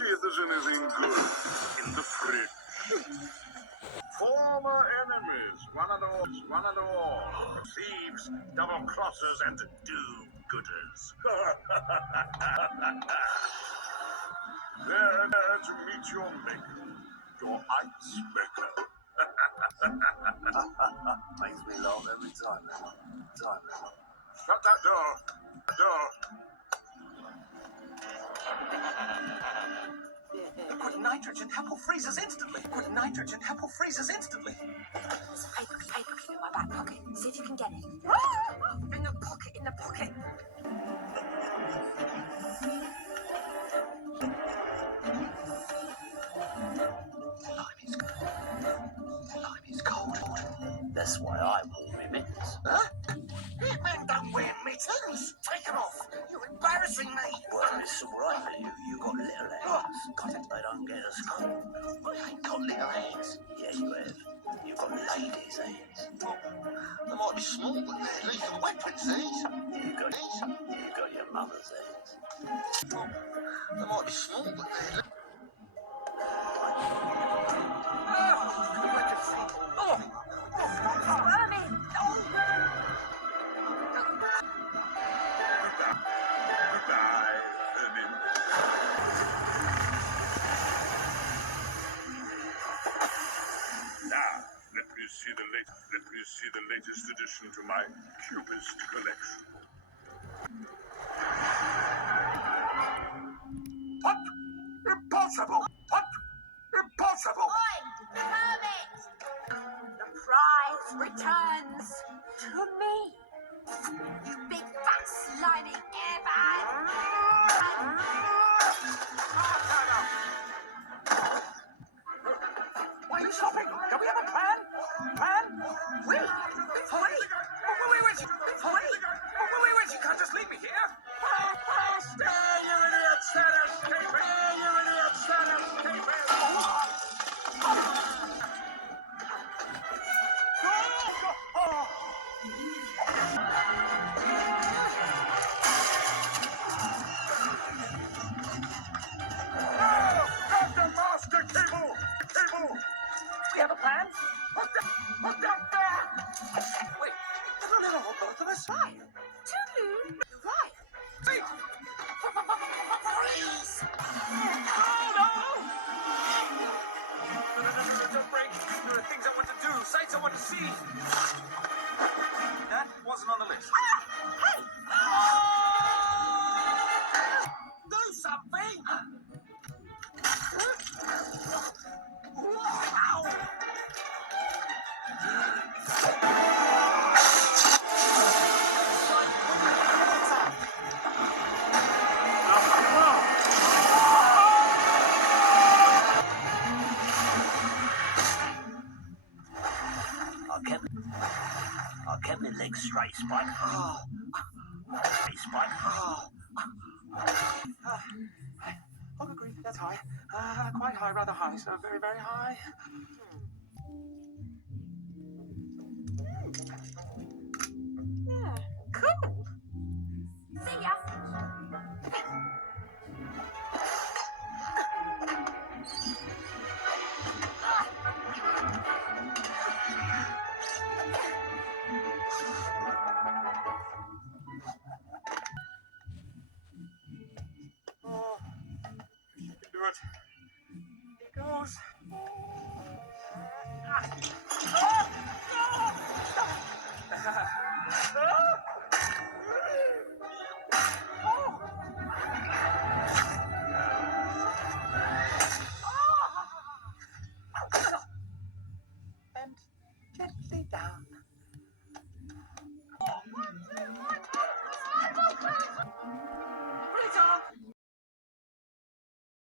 see if there's anything good in the fridge. Former enemies, one and all. Thieves, double-crossers, and do-gooders. There to meet your maker, your ice maker. Makes me laugh every time. Shut that door. Liquid nitrogen Heppel freezes instantly. There's a paper clip in my back pocket. See if you can get it. In the pocket. Lime is cold. That's why I wore my mittens. Huh? Men don't wear mittens. Take them off. You're embarrassing me. Well, it's all right for you. You got little hands. They don't get as cold. I ain't got little hands. Yeah, you have. You've got ladies' hands. They might be small, but they're lethal weapons, these. You got your mother's hands. They might be small, but they're Goodbye, Lynn. Now, let me see the latest addition to my cubist collection. What? Impossible! Oi, hermit! The prize returns to me. You big fat slimy airbag. Why are you stopping? Don't we have a plan? Wait, it's wait. Wait, you can't just leave me here. Stay, you idiot! Stand escaping! Grab the master cable! We have a plan? What the fuck? Wait, little, both of us? Right. Toon, you're right. Wait. Freeze! No, don't break. There are things I want to do, sights I want to see. That wasn't on the list. Hey! do something. I kept my legs straight, Spike. I agree, that's high. Quite high, rather high, so very, very high. Yeah, cool. See ya. Oh, you can do it. Here goes.